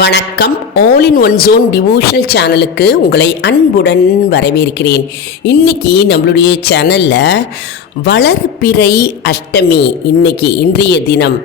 வணக்கம். All in one zone devotional சேனலுக்கு உங்களை அன்புடன் வரவேற்கிறேன். இன்னைக்கு நம்மளுடைய சேனலில் வளர்பிறை அஷ்டமி இன்றைய தினம்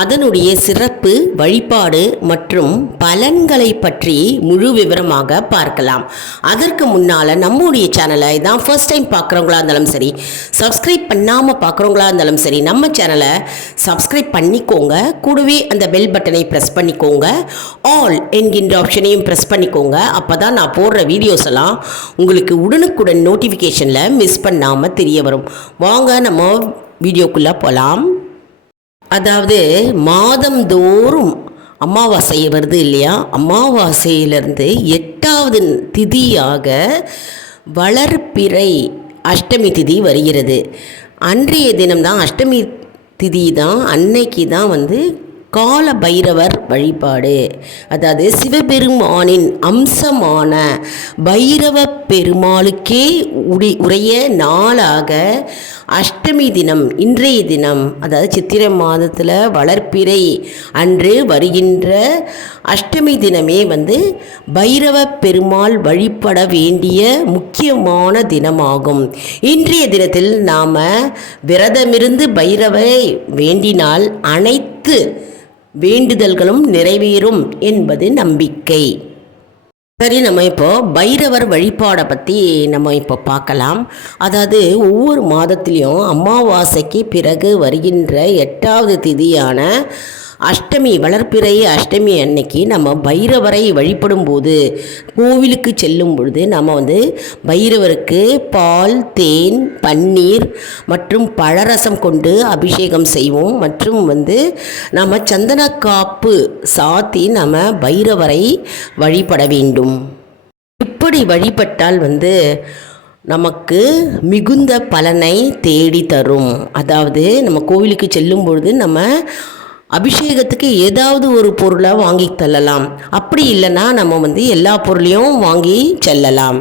அதனுடைய சிறப்பு வழிபாடு மற்றும் பலன்களை பற்றி முழு விவரமாக பார்க்கலாம். அதற்கு முன்னால் நம்முடைய சேனலை இதான் ஃபர்ஸ்ட் டைம் பார்க்குறவங்களா இருந்தாலும் சரி, சப்ஸ்கிரைப் பண்ணாமல் பார்க்குறவங்களா இருந்தாலும் சரி, நம்ம சேனலை சப்ஸ்கிரைப் பண்ணிக்கோங்க. கூடவே அந்த பெல் பட்டனை ப்ரெஸ் பண்ணிக்கோங்க. ஆல் என்கின்ற ஆப்ஷனையும் ப்ரெஸ் பண்ணிக்கோங்க. அப்போ தான் நான் போடுற வீடியோஸ் எல்லாம் உங்களுக்கு உடனுக்குடன் நோட்டிஃபிகேஷனில் மிஸ் பண்ணாமல் தெரிய வரும். வாங்க நம்ம வீடியோக்குள்ளே போகலாம். அதாவது மாதந்தோறும் அமாவாசை வருது இல்லையா, அமாவாசையிலிருந்து 8வது திதியாக வளர்பிறை அஷ்டமி திதி வருகிறது. அன்றைய தினம்தான் அஷ்டமி திதி தான். அன்னைக்கு தான் கால பைரவர் வழிபாடு, அதாவது சிவபெருமானின் அம்சமான பைரவ பெருமாளுக்கே உரிய நாளாக அஷ்டமி தினம் இன்றைய தினம், அதாவது சித்திரை மாதத்தில் வளர்பிறை அன்று வருகின்ற அஷ்டமி தினமே பைரவ பெருமாள் வழிபட வேண்டிய முக்கியமான தினமாகும். இன்றைய தினத்தில் நாம் விரதமிருந்து பைரவை வேண்டினால் அனைத்து வேண்டுதல்களும் நிறைவேறும் என்பது நம்பிக்கை. சரி, நம்ம இப்போ பைரவர் வழிபாடை பற்றி நம்ம இப்போ பார்க்கலாம். அதாவது ஒவ்வொரு மாதத்துலேயும் அமாவாசைக்கு பிறகு வருகின்ற 8வது திதியான அஷ்டமி, வளர்பிறை அஷ்டமி அன்னைக்கு நம்ம பைரவரை வழிபடும் போது, கோவிலுக்கு செல்லும் பொழுது நம்ம பைரவருக்கு பால், தேன், பன்னீர் மற்றும் பழரசம் கொண்டு அபிஷேகம் செய்வோம். மற்றும் நம்ம சந்தனக்காப்பு சாத்தி நம்ம பைரவரை வழிபட வேண்டும். இப்படி வழிபட்டால் நமக்கு மிகுந்த பலனை தேடி தரும். அதாவது நம்ம கோவிலுக்கு செல்லும் பொழுது நம்ம அபிஷேகத்துக்கு ஏதாவது ஒரு பொருளை வாங்கி தள்ளலாம். அப்படி இல்லைன்னா நம்ம எல்லா பொருளையும் வாங்கி செல்லலாம்.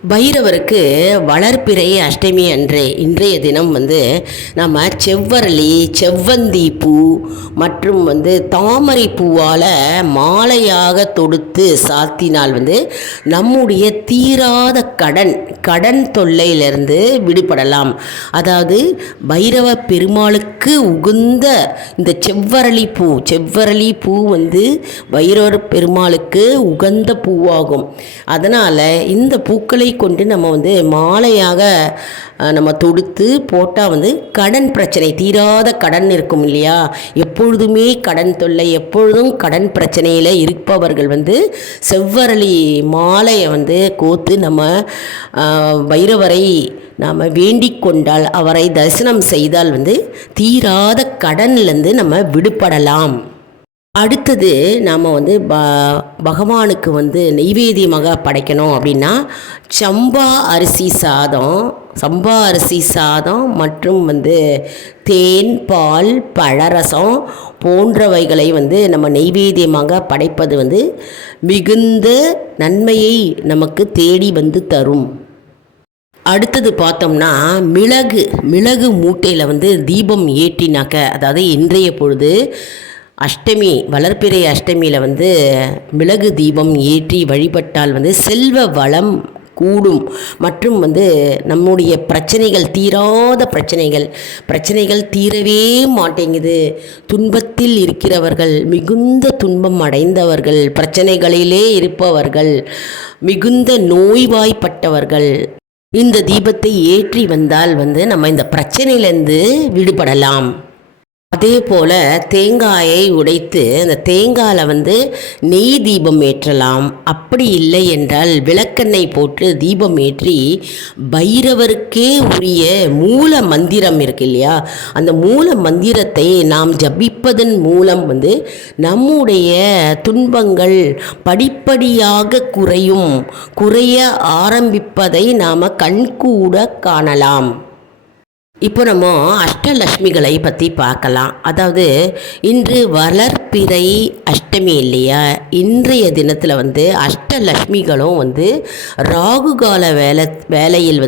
பைரவருக்கு வளர்பிறை அஷ்டமி அன்று இன்றைய தினம் நம்ம செவ்வரளி, செவ்வந்தி பூ மற்றும் தாமரை பூவால் மாலையாக தொடுத்து சாத்தினால் நம்முடைய தீராத கடன் தொல்லையிலிருந்து விடுபடலாம். அதாவது பைரவ பெருமாளுக்கு உகுந்த இந்த செவ்வரளி பூ பைரவ பெருமாளுக்கு உகந்த பூவாகும். அதனால் இந்த பூக்களை கொண்டு நம்ம மாலையாக நம்ம தொடுத்து போட்டால் கடன் பிரச்சனை, தீராத கடன் இருக்கும் இல்லையா, எப்பொழுதுமே கடன் தொல்லை, எப்பொழுதும் கடன் பிரச்சனையில் இருப்பவர்கள் செவ்வரளி மாலையை கோத்து நம்ம பைரவரை நாம் வேண்டிக் கொண்டால், அவரை தரிசனம் செய்தால் தீராத கடன்லேருந்து நம்ம விடுபடலாம். அடுத்தது நாம் பகவானுக்கு நெய்வேத்தியமாக படைக்கணும் அப்படின்னா சம்பா அரிசி சாதம் மற்றும் தேன், பால், பழரசம் போன்றவைகளை நம்ம நெய்வேத்தியமாக படைப்பது மிகுந்த நன்மையை நமக்கு தேடி தரும். அடுத்தது பார்த்தோம்னா மிளகு மூட்டையில் தீபம் ஏற்றினாக்க, அதாவது இன்றைய பொழுது அஷ்டமி, வளர்பிறை அஷ்டமியில் மிளகு தீபம் ஏற்றி வழிபட்டால் செல்வ வளம் கூடும். மற்றும் நம்முடைய தீராத பிரச்சனைகள் தீரவே மாட்டேங்குது. துன்பத்தில் இருக்கிறவர்கள், மிகுந்த துன்பம் அடைந்தவர்கள், பிரச்சனைகளிலே இருப்பவர்கள், மிகுந்த நோய்வாய்ப்பட்டவர்கள் இந்த தீபத்தை ஏற்றி வந்தால் நம்ம இந்த பிரச்சனையிலேருந்து விடுபடலாம். அதே போல் தேங்காயை உடைத்து அந்த தேங்காயில் நெய் தீபம் ஏற்றலாம். அப்படி இல்லை என்றால் விளக்கெண்ணெய் போட்டு தீபம் ஏற்றி பைரவருக்கே உரிய மூல மந்திரம் இருக்கு இல்லையா, அந்த மூல மந்திரத்தை நாம் ஜபிப்பதன் மூலம் நம்முடைய துன்பங்கள் படிப்படியாக குறைய ஆரம்பிப்பதை நாம் கண்கூட காணலாம். இப்போ நம்ம அஷ்டலக்ஷ்மிகளை பற்றி பார்க்கலாம். அதாவது இன்று வளர்பிறை அஷ்டமி இல்லையா, இன்றைய தினத்தில் அஷ்டலக்ஷ்மிகளும் ராகுகால வேளையில்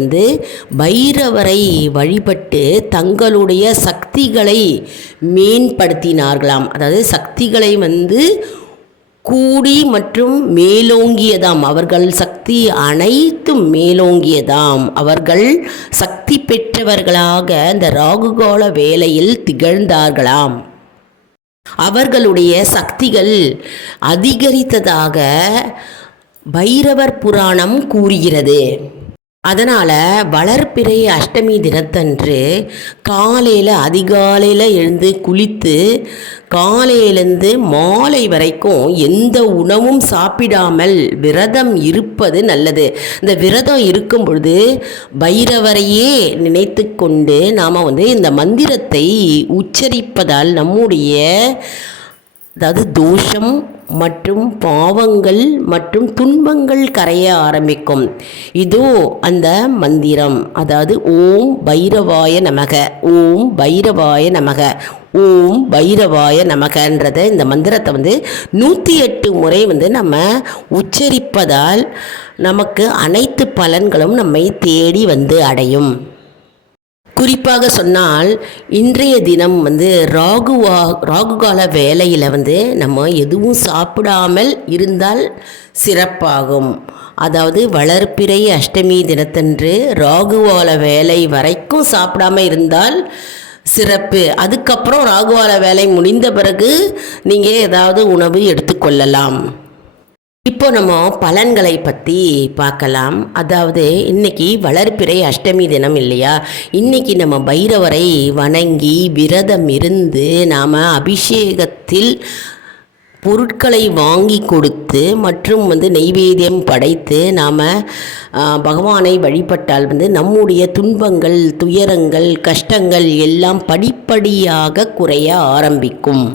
பைரவரை வழிபட்டு தங்களுடைய சக்திகளை மேம்படுத்தினார்களாம். அதாவது சக்திகளை கூடி மற்றும் மேலோங்கியதாம். அவர்கள் சக்தி அனைத்தும் மேலோங்கியதாம். அவர்கள் சக்தி பெற்றவர்களாக இந்த ராகுகால வேளையில் திகழ்ந்தார்களாம். அவர்களுடைய சக்திகள் அதிகரித்ததாக பைரவர் புராணம் கூறுகிறது. அதனால் வளர்பிறை அஷ்டமி தினத்தன்று அதிகாலையில் எழுந்து குளித்து காலையிலேருந்து மாலை வரைக்கும் எந்த உணவும் சாப்பிடாமல் விரதம் இருப்பது நல்லது. இந்த விரதம் இருக்கும் பொழுது பைரவரையே நினைத்து கொண்டு நாம் இந்த மந்திரத்தை உச்சரிப்பதால் நம்முடைய தோஷம் மற்றும் பாவங்கள் மற்றும் துன்பங்கள் கரைய ஆரம்பிக்கும். இதோ அந்த மந்திரம், ஓம் பைரவாய நமக, ஓம் பைரவாய நமக, ஓம் பைரவாய நமகன்றத இந்த மந்திரத்தை 108 முறை நம்ம உச்சரிப்பதால் நமக்கு அனைத்து பலன்களும் நம்மை தேடி அடையும். குறிப்பாக சொன்னால் இன்றைய தினம் ராகுகால வேளையில் நம்ம எதுவும் சாப்பிடாமல் இருந்தால் சிறப்பாகும். வளர்பிறை அஷ்டமி தினத்தன்று ராகுகால வேலை வரைக்கும் சாப்பிடாமல் இருந்தால் சிறப்பு. அதுக்கப்புறம் ராகுகால வேலை முடிந்த பிறகு நீங்கள் ஏதாவது உணவு எடுத்துக்கொள்ளலாம். இப்போ நம்ம பலன்களை பற்றி பார்க்கலாம். இன்னைக்கு வளர்பிறை அஷ்டமி தினம் இல்லையா? இன்னைக்கு நம்ம பைரவரை வணங்கி விரதம் இருந்து நாம் அபிஷேகத்தில் பொருட்களை வாங்கி கொடுத்து மற்றும் நெய்வேத்தியம் படைத்து நாம் பகவானை வழிபட்டால் நம்முடைய துன்பங்கள், துயரங்கள், கஷ்டங்கள் எல்லாம் படிப்படியாக குறைய ஆரம்பிக்கும்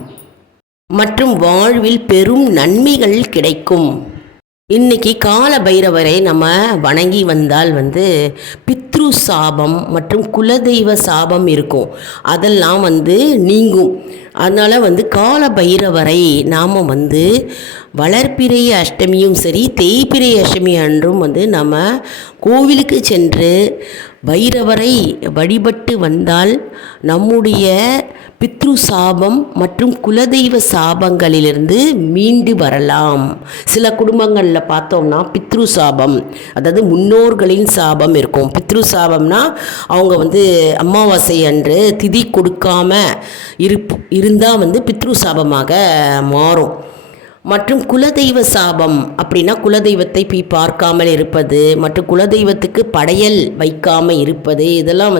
மற்றும் வாழ்வில் பெரும் நன்மைகள் கிடைக்கும். இன்னைக்கு கால பைரவரை நம்ம வணங்கி வந்தால் பித்ரு சாபம் மற்றும் குலதெய்வ சாபம் இருக்கும், அதெல்லாம் நீங்கும். அதனால் கால பைரவரை நாம் வளர்பிறை அஷ்டமியும் சரி தேய்பிறை அஷ்டமி அன்றும் நம்ம கோவிலுக்கு சென்று பைரவரை வழிபட்டு வந்தால் நம்முடைய பித்ரு சாபம் மற்றும் குலதெய்வ சாபங்களிலிருந்து மீண்டு வரலாம். சில குடும்பங்களில் பார்த்தோம்னா பித்ரு சாபம், முன்னோர்களின் சாபம் இருக்கும். பித்ரு சாபம்னா அவங்க அமாவாசை அன்று திதி கொடுக்காம இருந்தால் பித்ரு சாபமாக மாறும். மற்றும் குலதெய்வ சாபம் அப்படின்னா குலதெய்வத்தை போய் பார்க்காமல் இருப்பது மற்றும் குலதெய்வத்துக்கு படையல் வைக்காமல் இருப்பது, இதெல்லாம்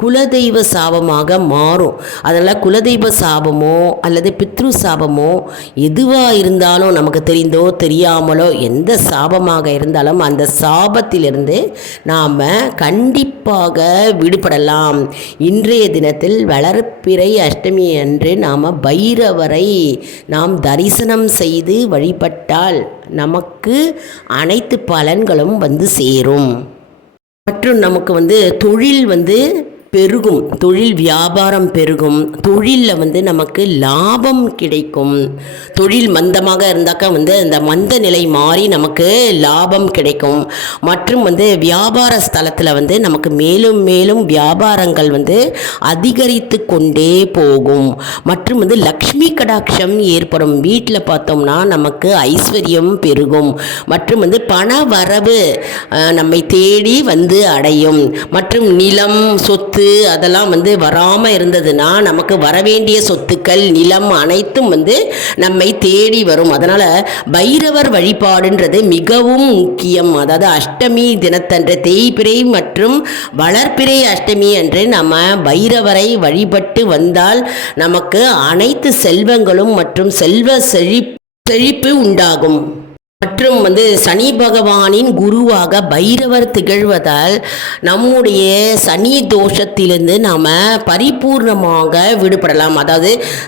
குலதெய்வ சாபமாக மாறும். அதனால் குலதெய்வ சாபமோ அல்லது பித்ரு சாபமோ எதுவாக இருந்தாலும் நமக்கு தெரிந்தோ தெரியாமலோ எந்த சாபமாக இருந்தாலும் அந்த சாபத்திலிருந்து நாம் கண்டிப்பாக விடுபடலாம். இன்றைய தினத்தில் வளர்பிறை அஷ்டமி அன்று நாம் பைரவரை நாம் தரிசனம் செய்து வழிபட்டால் நமக்கு அனைத்து பலன்களும் சேரும். மற்றும் நமக்கு தொழில் பெருகும், தொழில் வியாபாரம் பெருகும், தொழிலில் நமக்கு லாபம் கிடைக்கும். தொழில் மந்தமாக இருந்தாக்கா அந்த மந்த நிலை மாறி நமக்கு லாபம் கிடைக்கும். மற்றும் வியாபார ஸ்தலத்தில் நமக்கு மேலும் மேலும் வியாபாரங்கள் அதிகரித்து கொண்டே போகும். மற்றும் லக்ஷ்மி கடாட்சம் ஏற்படும். வீட்டில் பார்த்தோம்னா நமக்கு ஐஸ்வர்யம் பெருகும் மற்றும் பண வரவு நம்மை தேடி அடையும். மற்றும் நிலம், சொத்து அதெல்லாம் வராமல் இருந்ததுன்னா நமக்கு வரவேண்டிய சொத்துக்கள், நிலம் அனைத்தும் நம்மை தேடி வரும். அதனால் பைரவர் வழிபாடுன்றது மிகவும் முக்கியம். அஷ்டமி தினத்தன்று தேய்பிறை மற்றும் வளர்பிறை அஷ்டமி அன்று நம்ம பைரவரை வழிபட்டு வந்தால் நமக்கு அனைத்து செல்வங்களும் மற்றும் செல்வ செழிப்பு உண்டாகும். மற்றும் சனி பகவானின் குருவாக பைரவர் திகழ்வதால் நம்முடைய சனி தோஷத்திலிருந்து நாம் பரிபூர்ணமாக விடுபடலாம்.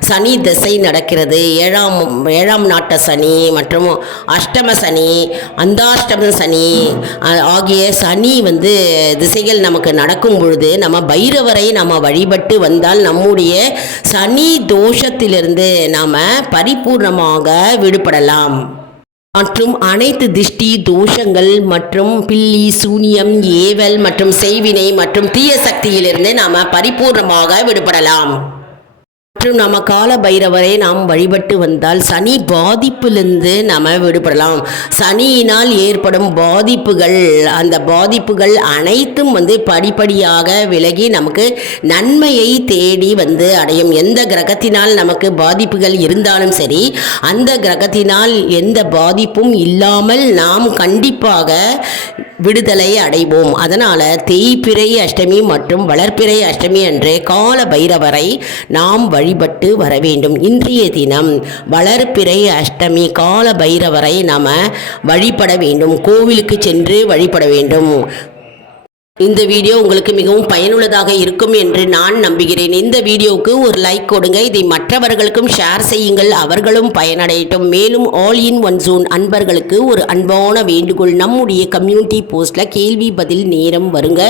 சனி திசை நடக்கிறது, ஏழாம் நாட்ட சனி மற்றும் அஷ்டம சனி, அந்தாஷ்டம சனி ஆகிய சனி திசைகள் நமக்கு நடக்கும் பொழுது நம்ம பைரவரை நம்ம வழிபட்டு வந்தால் நம்முடைய சனி தோஷத்திலிருந்து நாம் பரிபூர்ணமாக விடுபடலாம். மற்றும் அனைத்து திஷ்டி தோஷங்கள் மற்றும் பில்லி, சூனியம், ஏவல் மற்றும் செய்வினை மற்றும் தீய சக்தியிலிருந்து நாம் பரிபூர்ணமாக விடுபடலாம். மற்றும் நம்ம கால பைரவரை நாம் வழிபட்டு வந்தால் சனி பாதிப்பிலிருந்து நம்ம விடுபடலாம். சனியினால் ஏற்படும் பாதிப்புகள், அந்த பாதிப்புகள் அனைத்தும் படிப்படியாக விலகி நமக்கு நன்மையை தேடி அடையும். எந்த கிரகத்தினால் நமக்கு பாதிப்புகள் இருந்தாலும் சரி, அந்த கிரகத்தினால் எந்த பாதிப்பும் இல்லாமல் நாம் கண்டிப்பாக விடுதலை அடைவோம். அதனால் தேய்பிறை அஷ்டமி மற்றும் வளர்ப்பிறை அஷ்டமி அன்று கால பைரவரை நாம் வழிபட்டு வர வேண்டும். இன்றைய தினம் வளர்ப்பிறை அஷ்டமி கால பைரவரை நாம் வழிபட வேண்டும். கோவிலுக்கு சென்று வழிபட வேண்டும். இந்த வீடியோ உங்களுக்கு மிகவும் பயனுள்ளதாக இருக்கும் என்று நான் நம்புகிறேன். இந்த வீடியோவுக்கு ஒரு லைக் கொடுங்க. இதை மற்றவர்களுக்கும் ஷேர் செய்யுங்கள், அவர்களும் பயனடையட்டும். மேலும் ஆல் இன் ஒன் ஜோன் அன்பர்களுக்கு ஒரு அன்பான வேண்டுகோள். நம்முடைய கம்யூனிட்டி போஸ்ட்டில் கேள்வி பதில் நேரம் வருங்க.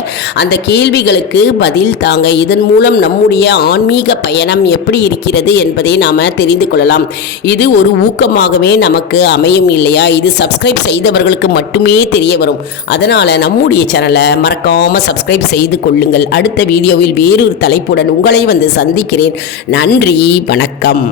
அந்த கேள்விகளுக்கு பதில் தாங்க. இதன் மூலம் நம்முடைய ஆன்மீக பயணம் எப்படி இருக்கிறது என்பதை நாம் தெரிந்து கொள்ளலாம். இது ஒரு ஊக்கமாகவே நமக்கு அமையும் இல்லையா? இது சப்ஸ்கிரைப் செய்தவர்களுக்கு மட்டுமே தெரிய வரும். அதனால் நம்முடைய சேனலை மறக்காம சப்ஸ்கிரைப் செய்து கொள்ளுங்கள். அடுத்த வீடியோவில் வேறொரு தலைப்புடன் உங்களை சந்திக்கிறேன். நன்றி, வணக்கம்.